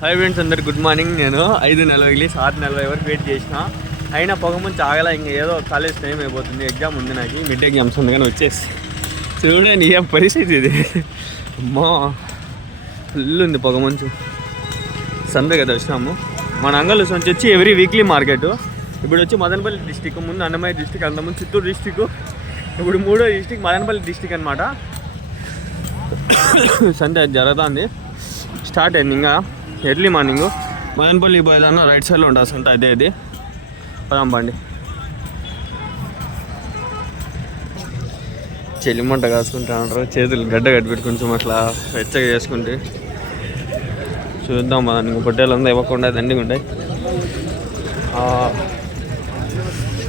Hi friends, అందరు good morning. నేను 5:40 6:40 వరకు వెయిట్ చేసిన, అయినా పొగమంచు ఆగలా. ఇంకా ఏదో కాలేజ్ టైం అయిపోతుంది, ఎగ్జామ్ ఉంది, నాకు మిడ్ ఎగ్జామ్స్ ఉంది. కానీ వచ్చేసి చూడండి ఏం పరిస్థితి ఇది. అమ్మా ఫుల్ ఉంది పొగమంచు. సండే కదా వచ్చినాము. మన అంగల్ వచ్చి ఎవ్రీ వీక్లీ మార్కెట్. ఇప్పుడు వచ్చి మదనపల్లి డిస్టిక్, ముందు అన్నమయ్య డిస్టిక్, అంతకుముందు చిత్తూరు డిస్టిక్, ఇప్పుడు 3వ డిస్టిక్ మదనపల్లి డిస్టిక్ అనమాట. సండే జరుగుతుంది, స్టార్ట్ అయింది. ఇంకా ఎర్లీ మార్నింగ్ మదనపల్లి పోయేదాన్ని రైట్ సైడ్లో ఉంటుంది సంట. అదే ఇది పదాం బండి. చెలిమంట కాసుకుంటా ఉంటారు, చేతులు గడ్డ కట్టి కొంచెం అట్లా వెచ్చగా చేసుకుంటే చూద్దాం. మనకి పొట్టేలంతా ఇవ్వకుండా దండిగా ఉంటాయి.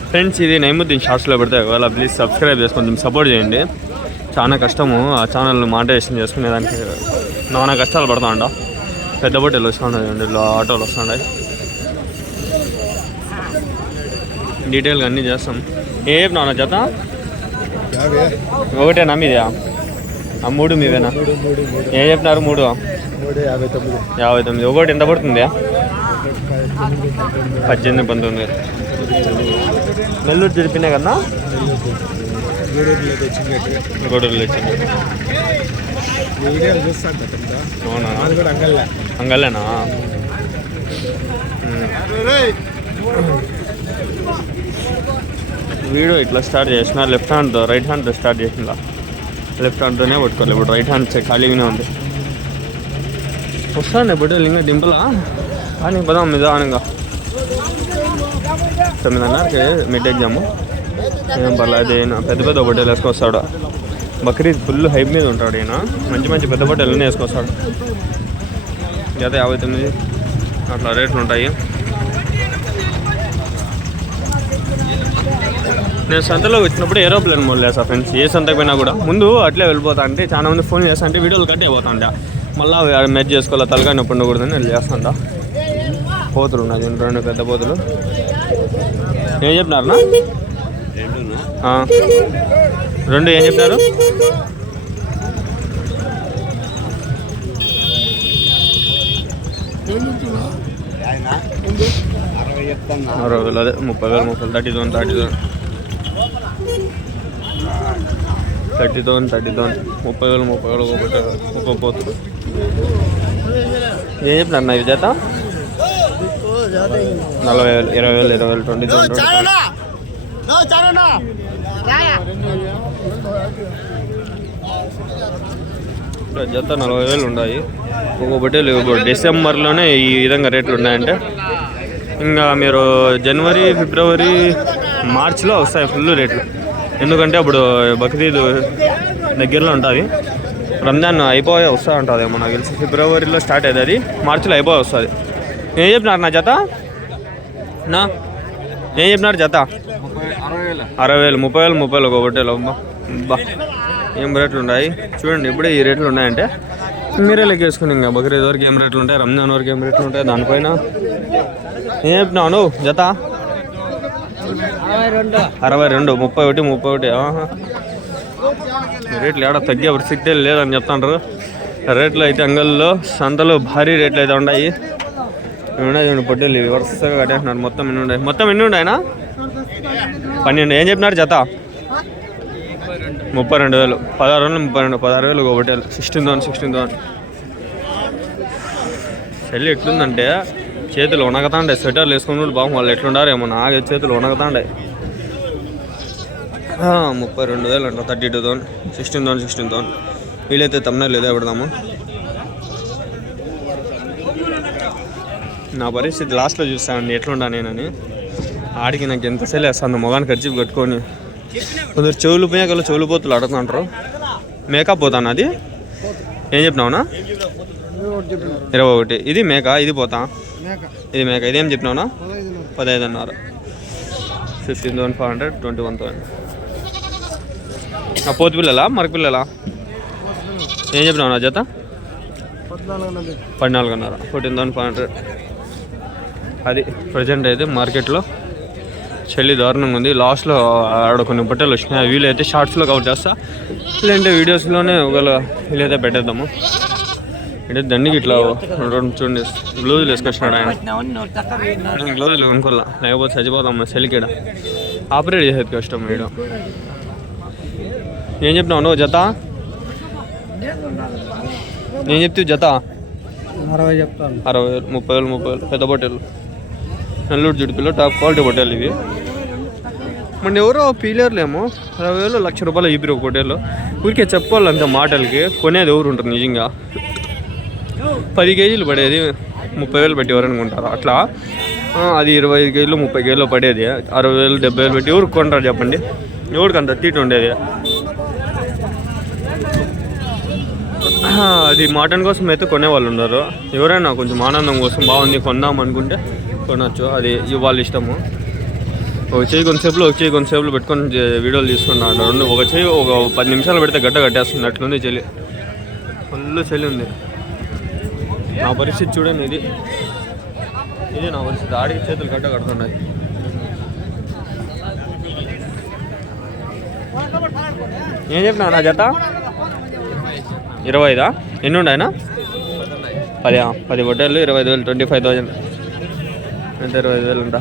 ఫ్రెండ్స్, ఇది నైముద్దీన్ షార్ట్స్లో పెడితే ఒకవేళ ప్లీజ్ సబ్స్క్రైబ్ చేసి కొంచెం సపోర్ట్ చేయండి. చాలా కష్టము ఆ ఛానల్ మానిటైజేషన్ చేసుకునేదానికి, నానా కష్టాలు పడతా ఉండ. పెద్ద బొట్టెలు వస్తున్నాయి, ఆటోలు వస్తున్నాయి. డీటెయిల్గా అన్నీ చేస్తాం. ఏ నాన్న జత ఒకటేనా మీదే? 3 మీవేనా? ఏం చెప్పినారు? 3:59. ఒకటి ఎంత పడుతుంది? 18-19. నెల్లూరు జరిపినాయి కదా, గూడూరులో వచ్చింది. అవునా? అంగల్లేనా? వీడియో ఇట్లా స్టార్ట్ చేసిన లెఫ్ట్ హ్యాండ్తో, రైట్ హ్యాండ్తో స్టార్ట్ చేసిన. లెఫ్ట్ హ్యాండ్తోనే పట్టుకోవాలి, ఇప్పుడు రైట్ హ్యాండ్ ఖాళీగానే ఉంది. వస్తాను ఇప్పుడు లింగ డింపులా అని పదాం మీద ఆనంగా. 9:30కి మిడ్ ఎగ్జాము. ఏం పర్లేదు, ఈయన పెద్ద పెద్ద బొట్టెలు వేసుకొస్తాడు. బక్రీద్ ఫుల్ హైప్ మీద ఉంటాడు ఈయన. మంచి మంచి పెద్ద బొట్టెలన్నీ వేసుకొస్తాడు. జత 59 అట్లా రేట్లు ఉంటాయి. నేను సంతలో వచ్చినప్పుడు ఏరోప్లేన్ మోడ్ లేసా ఫ్రెండ్స్. ఏ సంతకు పోయినా కూడా ముందు అట్లే వెళ్ళిపోతా. అంటే చాలా మంది ఫోన్ చేస్తా అంటే వీడియోలు కట్టే పోతా ఉంటా. మళ్ళీ మెచ్ చేసుకోవాలి, తలకాయ నొప్పి ఉండకూడదని నేను చేస్తాంట. పోతులు ఉన్నాయి 2 పెద్ద పోతులు. ఏం చెప్పినారన్నా? 2 ఏం చెప్పినారు? 60,000. అదే 30,000 30,000 30,000 ఒక్కొక్క పోతులు. ఏం చెప్పినారు నా జత? 40,000 20,000 20,000 జత 40,000 ఉన్నాయి. ఒక్కొక్కటి డిసెంబర్లోనే ఈ విధంగా రేట్లు ఉన్నాయంటే ఇంకా మీరు జనవరి ఫిబ్రవరి మార్చిలో వస్తాయి ఫుల్ రేట్లు. ఎందుకంటే అప్పుడు బక్రీద్ దగ్గరలో ఉంటుంది, రంజాన్ అయిపోయే వస్తూ ఉంటుంది ఏమో నాకు తెలిసి. ఫిబ్రవరిలో స్టార్ట్ అయ్యేది, అది మార్చిలో అయిపోయి వస్తుంది. ఏం చెప్పినారు నా జత? నా ఏం చెప్పినారు జత? 60,000 30,000 ఒకటేలో. బా ఏం రేట్లు ఉన్నాయి చూడండి. ఇప్పుడే ఈ రేట్లు ఉన్నాయంటే మీరే లెక్కేసుకుని ఇంకా బక్రీద్ వరకు ఏం రేట్లు ఉంటాయి, రంజాన్ వరకు ఏం రేట్లు ఉంటాయి. దానిపైన ఏం చెప్పినావు నువ్వు? జత 62 31. రేట్లు ఏడా తగ్గే పరిస్థితి లేదని చెప్తాండ్రు. రేట్లు అయితే అంగల్లో సంతలో భారీ రేట్లు అయితే ఉన్నాయి. చూడండి పొట్టేలు ఇవి వరుసగా కట్టేస్తున్నారు. మొత్తం ఎన్ని ఉన్నాయినా? 12. ఏం చెప్పినారు జత? 32,000. 16,000 ఒక పొట్టేలు. 16,000. చెల్లి ఎట్లుందంటే చేతులు వణగతాండే. స్వెటర్లు వేసుకుని బాగు వాళ్ళు ఎట్లుండారు ఏమో, నాగే చేతులు వణగతాండే. 32,000 అంట. 32,000 16,000 వీలైతే తమ్ముళ్ళు ఏదో పెడదాము. నా పరిస్థితి లాస్ట్లో చూస్తానండి ఎట్లుండా నేనని. ఆడికి నాకు ఎంత సేల్ వేస్తాను మొగాన్ని ఖర్చు కట్టుకొని. కొందరు చెవులు పోతులు అడుగుతుంటారు. మేకప్ పోతాను. అది ఏం చెప్పినావునా? 21. ఇది మేక, ఇది పోతా. ఇది మేక, ఇదేం చెప్పినావునా? 15,500. 15,500 21,000. పోతు పిల్లలా మరక పిల్లలా? ఏం చెప్పినావు నా జత? 14,500. 14,500. అది ప్రజెంట్ అయితే మార్కెట్లో చలి దారుణంగా ఉంది. లాస్ట్లో ఆడ కొన్ని బట్టలు వచ్చినాయి, వీలైతే షార్ట్స్లో కవర్ చేస్తా, లేదంటే వీడియోస్లోనే ఒకవేళ వీలైతే పెట్టేద్దాము. అంటే దండికి ఇట్లా రెండు చూడండి గ్లోజులు వేసుకొచ్చినాడు ఆయన. గ్లోజులు కొనుక్కోలే, లేకపోతే చచ్చిపోతాం సెలికేడ ఆపరేట్ చేసేది కష్టం. వీడు ఏం చెప్పినావు నువ్వు జత? నేను చెప్తే జత 60 చెప్తాను. 60,000, 30,000 పెద్ద పొట్టేలు, నెల్లూరు జుడిపిలో టాప్ క్వాలిటీ పొట్టేలు ఇవి. మన ఎవరో పీలర్లేమో 60,000 1,00,000 రూపాయలు ఈపిరి ఒక పొట్టేలు. ఊరికే చెప్పుకోవాలంటే మాటలకి కొనేది ఎవరు ఉంటారు నిజంగా. 10 కేజీలు పడేది 30,000 పెట్టి ఎవరు అనుకుంటారు అట్లా. అది 25 కేజీలు 30 కేజీలు పడేది 60,000 70,000 పెట్టి ఎవరికి కొంటారు చెప్పండి? ఎవరికి అంత తీటు ఉండేది? అది మటన్ కోసం అయితే కొనేవాళ్ళు ఉన్నారు. ఎవరైనా కొంచెం ఆనందం కోసం బాగుంది కొందాం అనుకుంటే కొనవచ్చు. అది వాళ్ళ ఇష్టము. ఒక చేయి కొంతసేపులో పెట్టుకొని వీడియోలు తీసుకున్నాడు. ఒక చేయి ఒక 10 నిమిషాలు పెడితే గడ్డ కట్టేస్తుంది అట్లుంది చలి. ఫుల్ చలి ఉంది. నా పరిస్థితి చూడండి, ఇది నా పరిస్థితి. ఆడికి చేతులు గడ్డ కడుతున్నాయి. ఏం చెప్పినా నా జత 25. ఎన్ని ఉన్నాయన? 10 పొట్టేళ్ళు 25,000, 25,000 ఎంత 25,000 ఉంటా.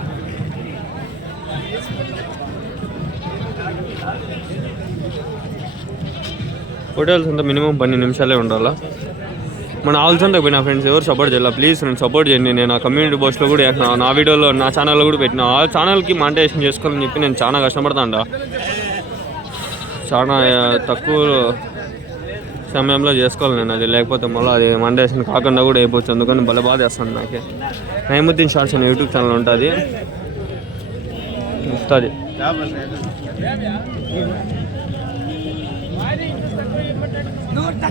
పొట్టేల్స్ అంతా మినిమం 12 నిమిషాలే ఉండాలా. మన ఆల్స్ అంతా పోయినా ఫ్రెండ్స్ ఎవరు సపోర్ట్ చేయాలి ప్లీజ్ ఫ్రెండ్స్, సపోర్ట్ చేయండి. నేను ఆ కమ్యూనిటీ పోస్ట్లో కూడా వేసిన, నా వీడియోలో నా ఛానల్లో కూడా పెట్టిన. ఆ ఛానల్కి మానిటైజేషన్ చేసుకోవాలని చెప్పి నేను చాలా కష్టపడతాను. చాలా తక్కువ సమయంలో చేసుకోవాలి నేను అది, లేకపోతే మళ్ళీ అది మానిటైజేషన్ కాకుండా కూడా అయిపోవచ్చు. అందుకని భలే బాధ వేస్తాను. నాకే నయముద్దీన్ షార్ట్స్ అనే యూట్యూబ్ ఛానల్ ఉంటుంది.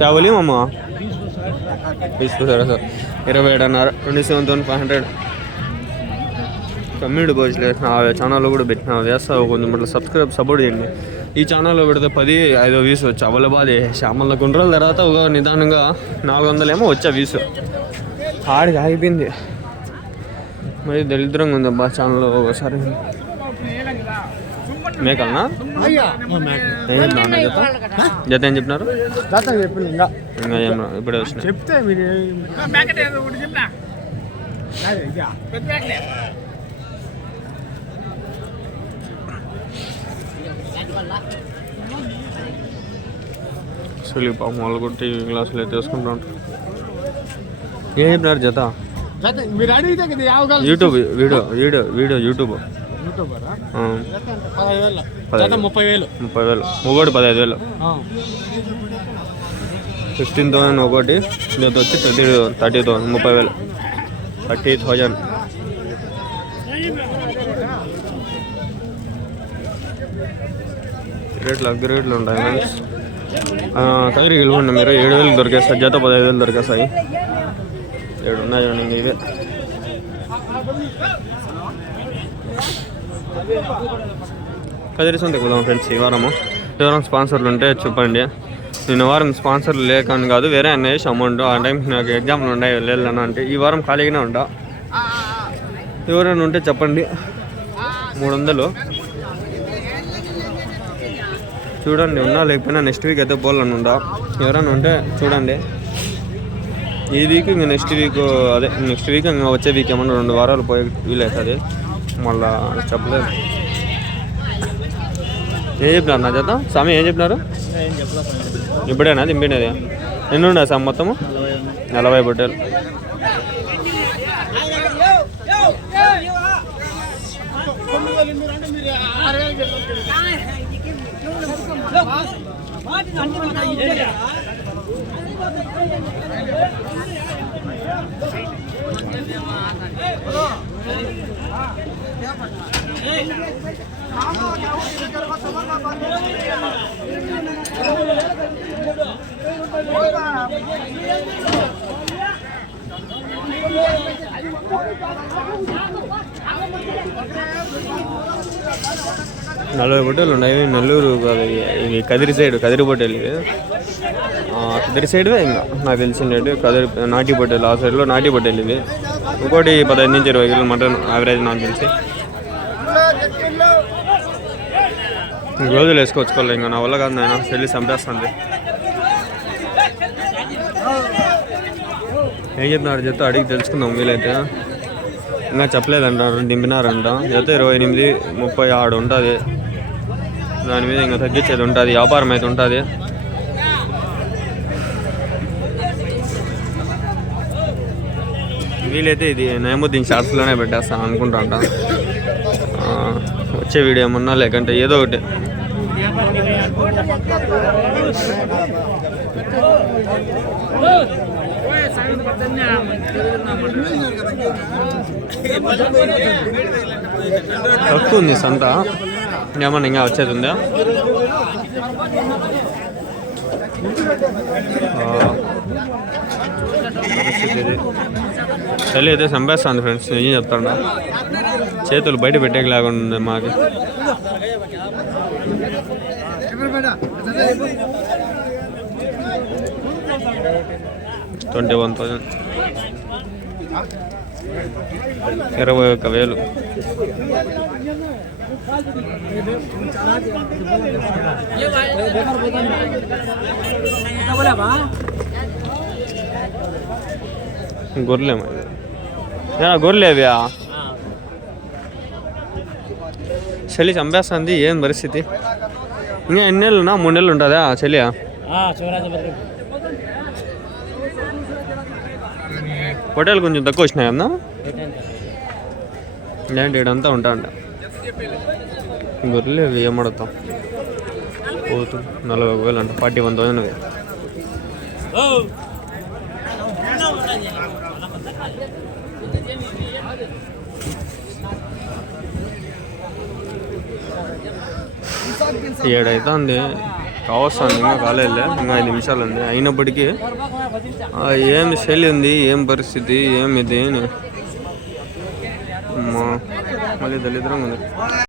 చావలి అమ్మ తీసుకొస్తారా సార్? 27,500, 27,500 కమ్యూనిటీ పోస్ట్ వేసిన. ఆ ఛానల్లో కూడా పెట్టిన వేస్తావు కొంచెం మళ్ళీ సపోర్ట్ చేయండి. ఈ ఛానల్లో పెడితే 10-5 వ్యూస్ వచ్చి అవలబాది శ్యామల కొన్ని రోజుల తర్వాత ఒక నిదానంగా 400 ఏమో వచ్చా వ్యూస్. ఆడికి ఆగిపోయింది. మరి దరిద్రంగా ఉంది అబ్బా ఛానల్లో. ఒకసారి మేకల్నా ఏం చెప్పినా జత ఏం చెప్పినారు? ఇంకా ఏం ఇప్పుడే వచ్చినాయి. అసలు పాపం వాళ్ళు కూడా టీవీ గ్లాసులు అయితే వేసుకుంటూ ఉంటారు. ఏం చెప్పినారు జత? యూట్యూబ్ వీడియో యూట్యూబ్ 30,000 ఒకటి 15,000 15,000 ఒకటి. జత వచ్చి 30,000 30,000 30,000. రేట్లు ఉంటాయి ఫ్రెండ్స్. కదిరికి వెళ్ళిపోండి మీరు. 7,000 దొరికేస్తాయి జత, 15,000 దొరికేస్తాయి. 7 ఉన్నాయి చూడండి ఇవే. కదిరి సొంతకు పోదాం ఫ్రెండ్స్ ఈ వారము. ఎవరైనా స్పాన్సర్లు ఉంటే చెప్పండి. నేను వారం స్పాన్సర్లు లేకని కాదు, వేరే అన్నయ్యేసి అమౌంట్ ఆ టైంకి నాకు ఎగ్జామ్లు ఉన్నాయి వెళ్ళాను అంటే ఈ వారం ఖాళీగానే ఉంటా. ఎవరైనా ఉంటే చెప్పండి. 300 చూడండి. ఉన్నా లేకపోయినా నెక్స్ట్ వీక్ అయితే పోవాలని ఉండా. ఎవరైనా ఉంటే చూడండి. ఈ వీక్ ఇంకా నెక్స్ట్ వీక్ ఇంకా వచ్చే వీక్ ఏమన్నా 2 వారాలు పోయి వీలవుతుంది. మళ్ళా చెప్పలేదు. ఏం చెప్పినారు నా చేత స్వామి? ఏం చెప్పినారు? ఇప్పుడేనా దింపినది? ఎన్ని ఉన్నాయి సార్ మొత్తము? 40 పొట్టేలు. నలభై పొట్టేలు ఉన్నాయి. నెల్లూరు ఇవి కదిరి సైడ్, కదిరి పొట్టేలు ఇవి. కదిరి సైడ్ ఇంకా నాకు తెలిసినట్టు కదిరి నాటి పొట్టేలు, ఆ సైడ్లో నాటి పొట్టేలు ఇవి. ఇంకోటి 15 నుంచి 20 కిలోలు మటన్ యావరేజ్ నాకు తెలిసి. రోజులు వేసుకోవచ్చుకోవాలి. ఇంకా నా వల్ల కాదు, ఆయన చెల్లి చంపేస్తుంది. ఏం చెప్తున్నారు జత అడిగి తెలుసుకుందాం వీలైతే. ఇంకా చెప్పలేదంటారు, దింపినారంట. జత 28-36 ఉంటుంది. దాని మీద ఇంకా తగ్గించేది ఉంటుంది, వ్యాపారం అయితే ఉంటుంది. వీలైతే ఇది నయముద్దీన్ షార్ట్స్లోనే పెట్టేస్తాను అనుకుంటా. వచ్చే వీడియో ఏమన్నా లేకంటే ఏదో ఒకటి. తక్కువ ఉంది సంత, ఏమన్నా ఇంకా వచ్చేది ఉందా? చలి అయితే చంపేస్తుంది ఫ్రెండ్స్, ఏం చెప్తాడా. చేతులు బయట పెట్టేకి లేకుండా ఉంది మాకు. $21,000, 21,000. గొర్రెలేమో గొర్రెలు అవి. చలి చంపేస్తుంది. ఏం పరిస్థితి? ఇంకా ఎన్ని నెలలున్నా? 3 నెలలు ఉంటుందా చలి? పొట్టేలు కొంచెం తక్కువ వచ్చినాయి అన్న. ఏంటి ఇడంతా ఉంటా అంట. గొర్రెలు అవి ఏమడతాం. పోతు 40,000 అంట, 41,000. ఏడైతుంది కావస్తుంది, ఇంకా కాలేదులే. ఇంకా 5 నిమిషాలు ఉంది. అయినప్పటికీ ఏం శైలి ఉంది, ఏం పరిస్థితి, ఏమి ఇది మళ్ళీ దళిద్రంగా ఉంది.